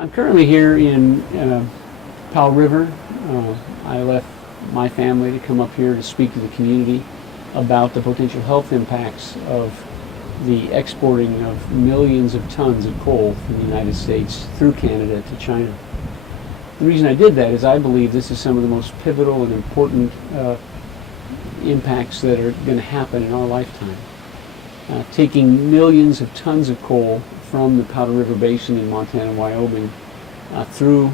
I'm currently here in Powell River. I left my family to come up here to speak to the community about the potential health impacts of the exporting of millions of tons of coal from the United States through Canada to China. The reason I did that is I believe this is some of the most pivotal and important impacts that are going to happen in our lifetime. Taking millions of tons of coal from the Powell River Basin in Montana and Wyoming through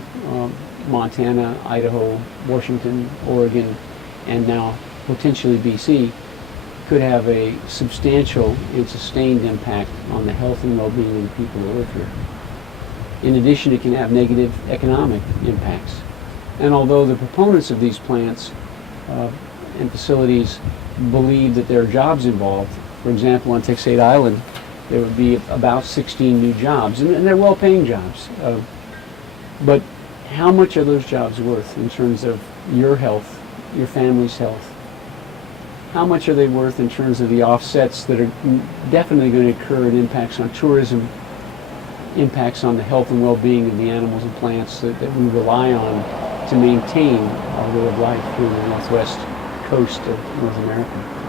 Montana, Idaho, Washington, Oregon, and now potentially BC could have a substantial and sustained impact on the health and well-being of the people that live here. In addition, it can have negative economic impacts. And although the proponents of these plants and facilities believe that there are jobs involved, for example, on Texada Island, there would be about 16 new jobs, and they're well-paying jobs. But how much are those jobs worth in terms of your health, your family's health? How much are they worth in terms of the offsets that are definitely going to occur in impacts on tourism, impacts on the health and well-being of the animals and plants that we rely on to maintain our way of life here in the northwest coast of North America?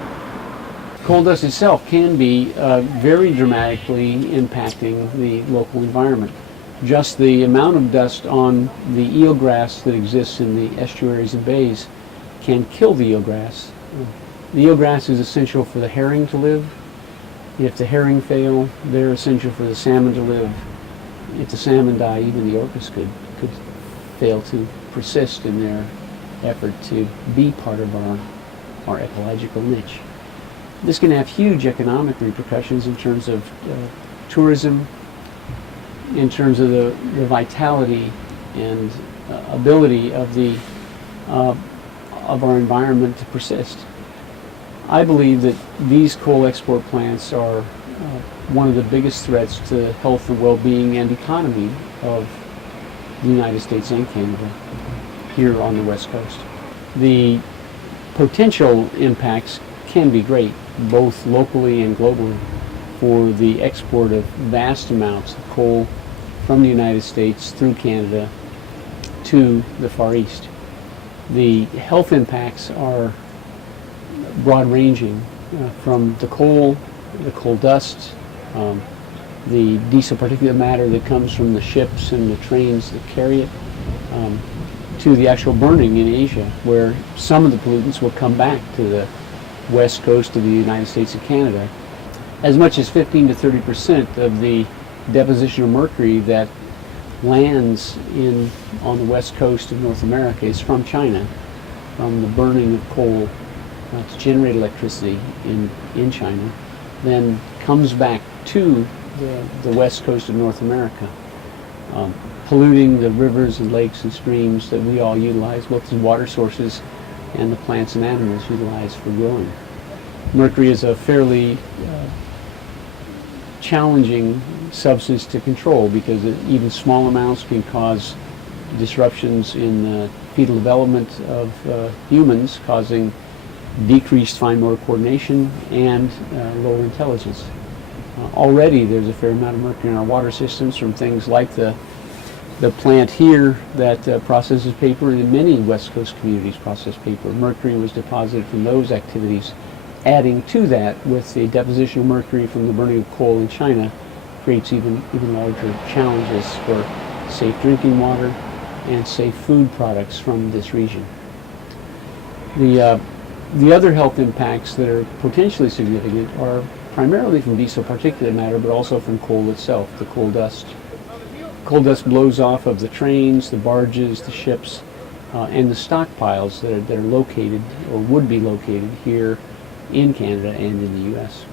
Coal dust itself can be very dramatically impacting the local environment. Just the amount of dust on the eelgrass that exists in the estuaries and bays can kill the eelgrass. The eelgrass is essential for the herring to live. If the herring fail, they're essential for the salmon to live. If the salmon die, even the orcas could fail to persist in their effort to be part of our ecological niche. This can have huge economic repercussions in terms of tourism, in terms of the vitality and ability of our environment to persist. I believe that these coal export plants are one of the biggest threats to the health and well-being and economy of the United States and Canada here on the West Coast. The potential impacts can be great, both locally and globally, for the export of vast amounts of coal from the United States through Canada to the Far East. The health impacts are broad-ranging, from the coal dust, the diesel particulate matter that comes from the ships and the trains that carry it, to the actual burning in Asia, where some of the pollutants will come back to the west coast of the United States and Canada. As much as 15 to 30% of the deposition of mercury that lands on the west coast of North America is from China, from the burning of coal to generate electricity in China, then comes back to the west coast of North America, polluting the rivers and lakes and streams that we all utilize, both as water sources and the plants and animals utilize for growing. Mercury is a fairly challenging substance to control because even small amounts can cause disruptions in the fetal development of humans, causing decreased fine motor coordination and lower intelligence. Already there's a fair amount of mercury in our water systems from things like the plant here that processes paper, and many West Coast communities process paper. Mercury was deposited from those activities. Adding to that, with the deposition of mercury from the burning of coal in China, creates even larger challenges for safe drinking water and safe food products from this region. The other health impacts that are potentially significant are primarily from diesel particulate matter, but also from coal itself, the coal dust. Coal dust blows off of the trains, the barges, the ships, and the stockpiles that are located or would be located here in Canada and in the U.S.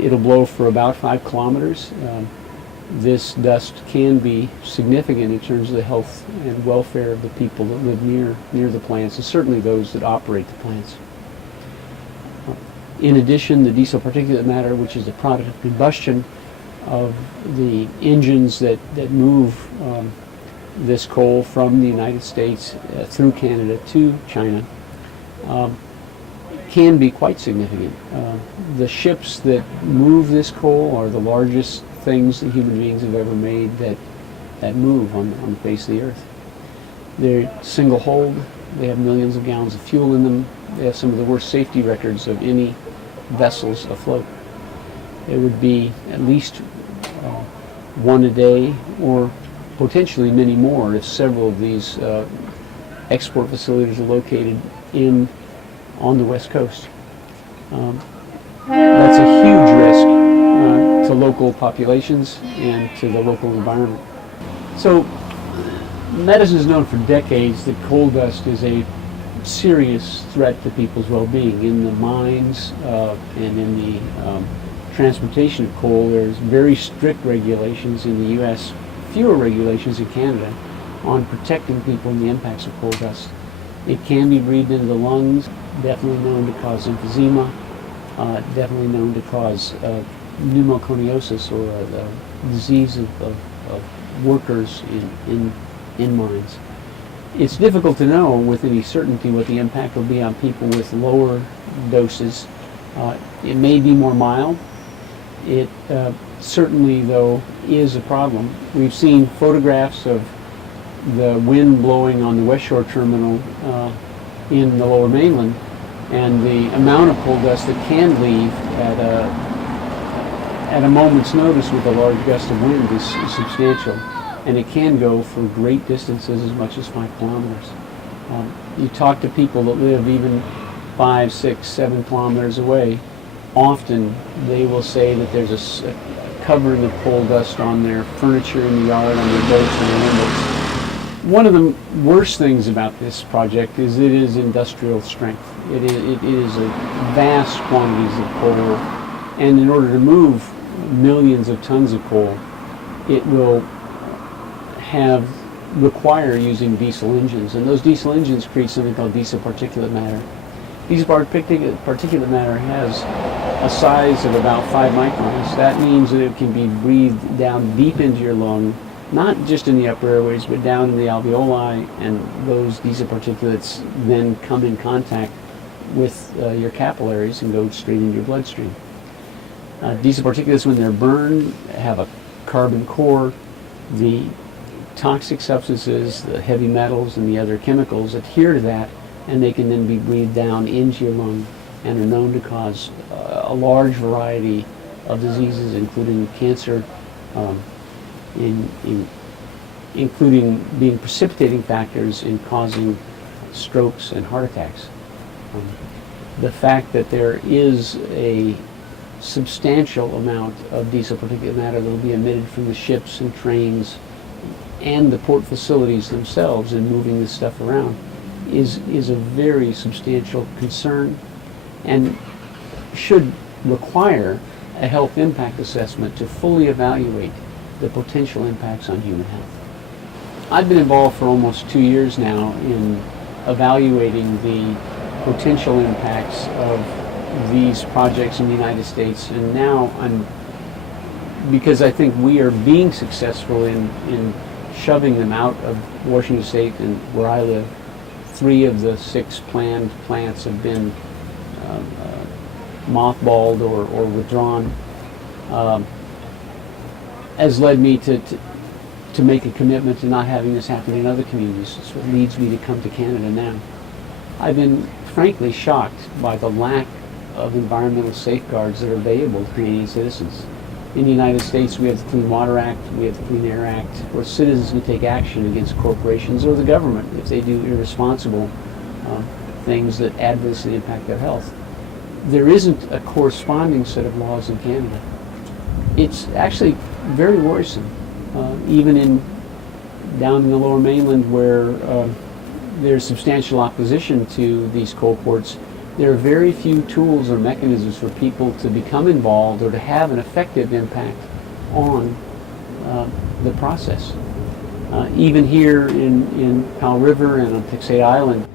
It'll blow for about 5 kilometers. This dust can be significant in terms of the health and welfare of the people that live near the plants, and certainly those that operate the plants. In addition, the diesel particulate matter, which is the product of combustion of the engines that move this coal from the United States through Canada to China, can be quite significant. The ships that move this coal are the largest things that human beings have ever made that that move on the face of the earth. They're single hold, they have millions of gallons of fuel in them, they have some of the worst safety records of any vessels afloat. It would be at least one a day, or potentially many more if several of these export facilities are located on the West Coast. That's a huge risk to local populations and to the local environment. So medicine has known for decades that coal dust is a serious threat to people's well-being. In the mines and in the transportation of coal, there's very strict regulations in the U.S., fewer regulations in Canada, on protecting people from the impacts of coal dust. It can be breathed into the lungs, definitely known to cause emphysema, definitely known to cause pneumoconiosis, or a disease of workers in mines. It's difficult to know with any certainty what the impact will be on people with lower doses. It may be more mild. It certainly, though, is a problem. We've seen photographs of the wind blowing on the West Shore terminal in the Lower Mainland, and the amount of coal dust that can leave at a moment's notice with a large gust of wind is substantial, and it can go for great distances, as much as 5 kilometers. You talk to people that live even 5, 6, 7 kilometers away, often they will say that there's a covering of coal dust on their furniture in the yard, on their boats and their windows. One of the worst things about this project is it is industrial strength. It is a vast quantities of coal, and in order to move millions of tons of coal, it will require using diesel engines, and those diesel engines create something called diesel particulate matter. Diesel particulate matter has a size of about 5 microns. That means that it can be breathed down deep into your lung, not just in the upper airways, but down in the alveoli, and those diesel particulates then come in contact with your capillaries and go straight into your bloodstream. Diesel particulates, when they're burned, have a carbon core. The toxic substances, the heavy metals and the other chemicals adhere to that, and they can then be breathed down into your lung and are known to cause a large variety of diseases, including cancer, including being precipitating factors in causing strokes and heart attacks. The fact that there is a substantial amount of diesel particulate matter that will be emitted from the ships and trains and the port facilities themselves in moving this stuff around is a very substantial concern, and should require a health impact assessment to fully evaluate the potential impacts on human health. I've been involved for almost 2 years now in evaluating the potential impacts of these projects in the United States, and now because I think we are being successful in shoving them out of Washington State and where I live. 3 of the 6 planned plants have been mothballed or withdrawn, has led me to make a commitment to not having this happen in other communities. It's what leads me to come to Canada now. I've been frankly shocked by the lack of environmental safeguards that are available to Canadian citizens. In the United States, we have the Clean Water Act, we have the Clean Air Act, where citizens can take action against corporations or the government if they do irresponsible things that adversely impact their health. There isn't a corresponding set of laws in Canada. It's actually very worrisome. Even down in the Lower Mainland, where there's substantial opposition to these coal ports, there are very few tools or mechanisms for people to become involved or to have an effective impact on the process. Even here in Powell River and on Texada Island,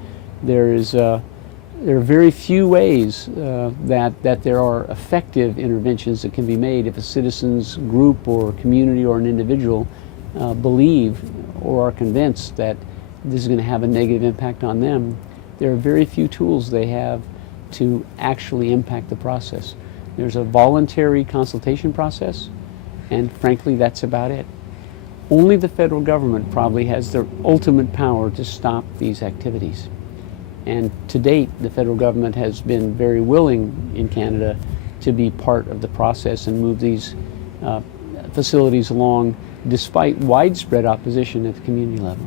there are very few ways that there are effective interventions that can be made if a citizens group or community or an individual believe or are convinced that this is going to have a negative impact on them. There are very few tools they have to actually impact the process. There's a voluntary consultation process, and frankly, that's about it. only the federal government probably has the ultimate power to stop these activities. And to date, the federal government has been very willing in Canada to be part of the process and move these facilities along despite widespread opposition at the community level.